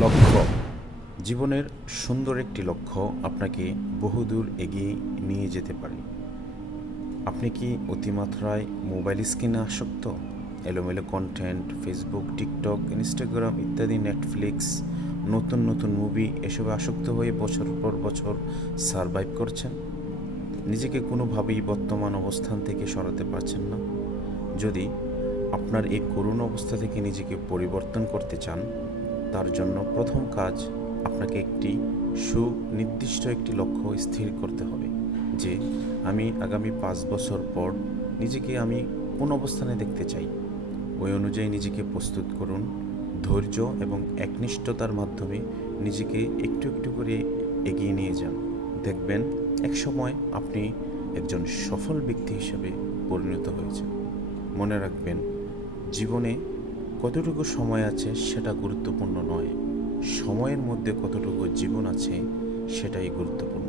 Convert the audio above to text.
লক্ষ্য জীবনের সুন্দর একটি লক্ষ্য আপনাকে বহুদূর এগিয়ে নিয়ে যেতে পারে। আপনি কি অতিমাত্রায় মোবাইল স্ক্রিনে আসক্ত? এলোমেলো কন্টেন্ট, ফেসবুক, টিকটক, ইনস্টাগ্রাম ইত্যাদি, নেটফ্লিক্স, নতুন নতুন মুভি এসবে আসক্ত হয়ে বছর পর বছর সারভাইভ করছেন? নিজেকে কোনোভাবেই বর্তমান অবস্থান থেকে সরাতে পারছেন না? যদি আপনার এই করুণ অবস্থা থেকে নিজেকে পরিবর্তন করতে চান, তার জন্য প্রথম কাজ আপনাকে একটি সুনির্দিষ্ট একটি লক্ষ্য স্থির করতে হবে যে আমি আগামী 5 বছর পর নিজেকে আমি কোন অবস্থানে দেখতে চাই। ওই অনুযায়ী নিজেকে প্রস্তুত করুন। ধৈর্য এবং একনিষ্ঠতার মাধ্যমে নিজেকে একটু একটু করে এগিয়ে নিয়ে যান। দেখবেন একসময় আপনি একজন সফল ব্যক্তি হিসেবে পরিণত হয়েছেন। মনে রাখবেন, জীবনে কতটুকু সময় আছে সেটা গুরুত্বপূর্ণ নয়, সময়ের মধ্যে কতটুকু জীবন আছে সেটাই গুরুত্বপূর্ণ।